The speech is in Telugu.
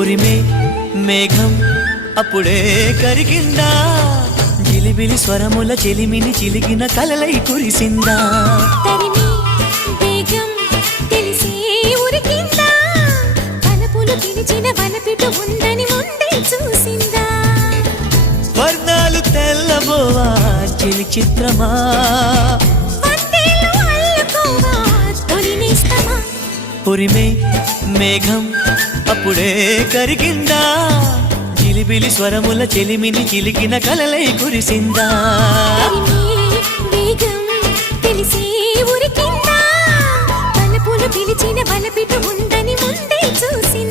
ఉరిమే మేఘం అప్పుడే కరిగిందా, జిలిబిలి స్వరముల చెలిమిని చిలికిన కలలై కురిసిందా. తరిమి వేగం తెలిసే ఉరికిందా, వలపులు పిలిచిన వలపిటు ఉందని ముందే చూసిందా. వర్ణాలు తెల్లబోవా చిలి చిత్రమా, వందేలు అల్లుకోవా తొలి నేస్తమా. ఉరిమే మేఘం అప్పుడే కరిగిందా, జిలిబిలి స్వరముల చెలిమిని చిలికిన కలలై కురిసిందా. తరిమి వేగం తెలిసే ఉరికిందా, వలపులు పిలిచిన వలపిటు ఉందని ముందే చూసిందా.